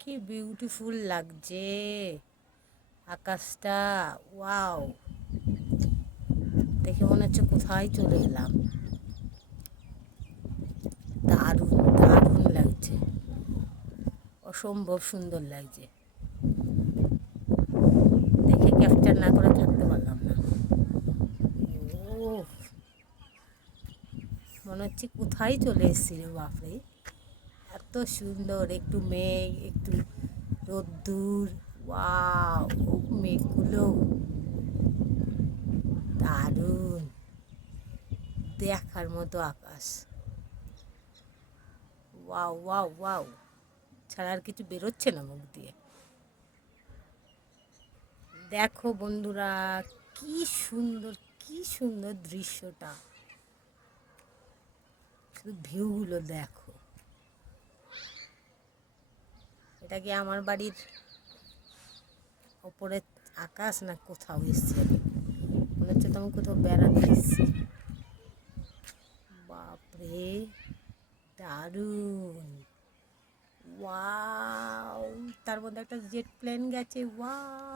কি বিউটিফুল লাগছে আকাশটা। ওয়াও, দেখে মনে হচ্ছে কোথায় চলে এলাম। দারুণ দারুণ লাগছে, অসম্ভব সুন্দর লাগছে। দেখে ক্যাপচার না করে থাকতে পারলাম না। ও, মনে হচ্ছে কোথায় চলে এসেছি রে বাপরে। এত সুন্দর, একটু মেঘ একটু রোদ্দুর। ওয়াও, মেঘগুলো দারুণ, দেখার মতো আকাশ। ওয়াও ওয়াও ওয়াও, ছাড়া আর কিছু বেরোচ্ছে না মুখ দিয়ে। দেখো বন্ধুরা, কি সুন্দর কি সুন্দর দৃশ্যটা, শুধু ভিউগুলো দেখো। এটা কি আমার বাড়ির ওপরে আকাশ না কোথাও এসছে? মনে হচ্ছে তো আমি কোথাও বেড়াতে এসছি। বাপরে, দারুণ। ওয়াও, তার মধ্যে একটা জেট প্লেন গেছে। ওয়াও।